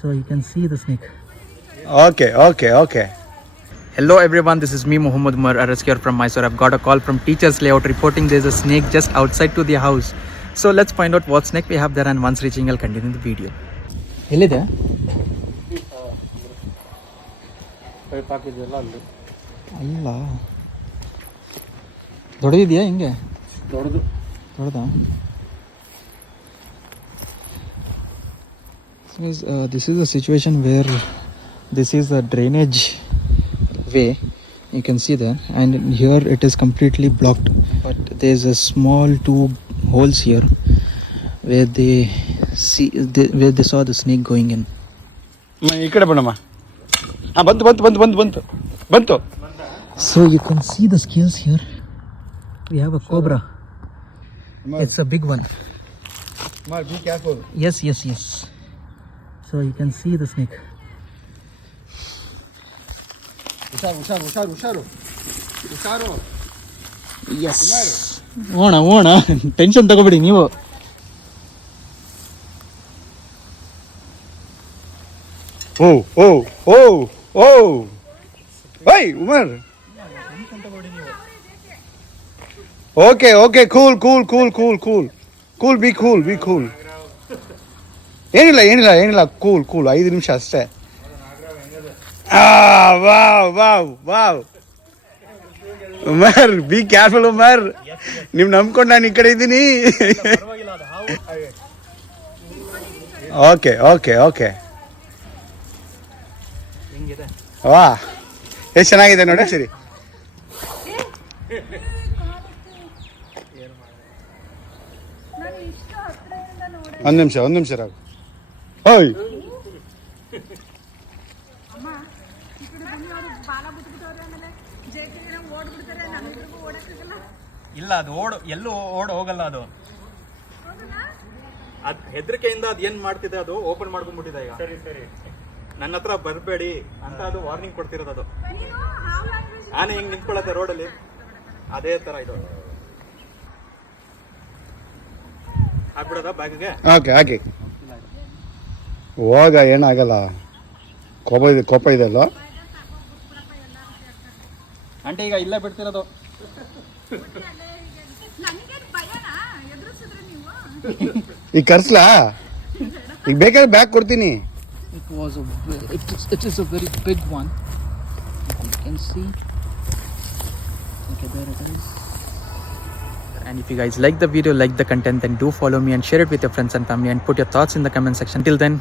So you can see the snake. Okay. Hello everyone, this is me Muhammad Umar Araskar from Mysore. I've got a call from Teachers Layout reporting there's a snake just outside to the house. So let's find out what snake we have there, and once reaching I'll continue the video. ಎಲ್ಲಿದೆ? ಅಲ್ಲ ದೊಡ್ಡದಿದೆಯಾ ಹಿಂಗೆ? ದೊಡ್ಡದಾ? This is a situation where this is a drainage way, you can see there, and here it is completely blocked, but there's a small two holes here where where they saw the snake going in. ಈ ಕಡೆ ಬಣ್ಣಮ್ಮ. ಬಂತು. So you can see the scales here. We have a cobra. It's a big one. Be careful. Yes. So you can see the snake. ಹುಷಾರು. Yes. ಓಣ tension ತಗೋಬೇಡಿ ನೀವು. Hey, Umar. Okay, cool. Be cool. ಏನಿಲ್ಲ cool 5 ನಿಮಿಷ ಅಷ್ಟೇ. Wow. Umar, be careful Umar. ನೀವು ನಂಬ್ಕೊಂಡು ನಾನು ಈ ಕಡೆ ಇದ್ದೀನಿ. ಓಕೆ. ವಾ, ಎಷ್ಟು ಚೆನ್ನಾಗಿದೆ ನೋಡಿ. ಸರಿ, ಒಂದು ನಿಮಿಷ ರಾಗು. ಓಯ್, ಇಲ್ಲ ಅದು ಎಲ್ಲೂ ಹೋಗಲ್ಲ. ಅದು ಹೆದರಿಕೆಯಿಂದ ಅದು ಏನ್ ಮಾಡ್ತಿದೆ, ಅದು ಓಪನ್ ಮಾಡ್ಕೊಂಡ್ಬಿಟ್ಟಿದೆ ಈಗ. ಸರಿ ನನ್ನ ಹತ್ರ ಬರಬೇಡಿ ಅಂತ ಅದು ವಾರ್ನಿಂಗ್ ಕೊಡ್ತಿರೋದು. ಅದು ಆನೆ ಹೆಂಗ್ ನಿಂತ್ಕೊಳ್ಳತ್ತೆ ರೋಡಲ್ಲಿ, ಅದೇ ತರ ಇದು. ಹಾಕ್ಬಿಡೋದ ಬ್ಯಾಗ್ಗೆ? ಹಾಕಿ ಹೋಗ, ಏನಾಗಲ್ಲ. ಕೋಪ ಇದೆಲ್ಲ ಆಂಟಿ, ಈಗ ಇಲ್ಲೇ ಬಿಡ್ತಿರೋದು. ಈಗ ಕರ್ಸ್ಲಾ? ಈಗ ಬೇಕಾದ್ರೆ ಬ್ಯಾಗ್ ಕೊಡ್ತೀನಿ. It is a very big one. You can see. Okay, there it is. And if you guys like the video, like the content, then do follow me and share it with your friends and family, and put your thoughts in the comment section. Till then,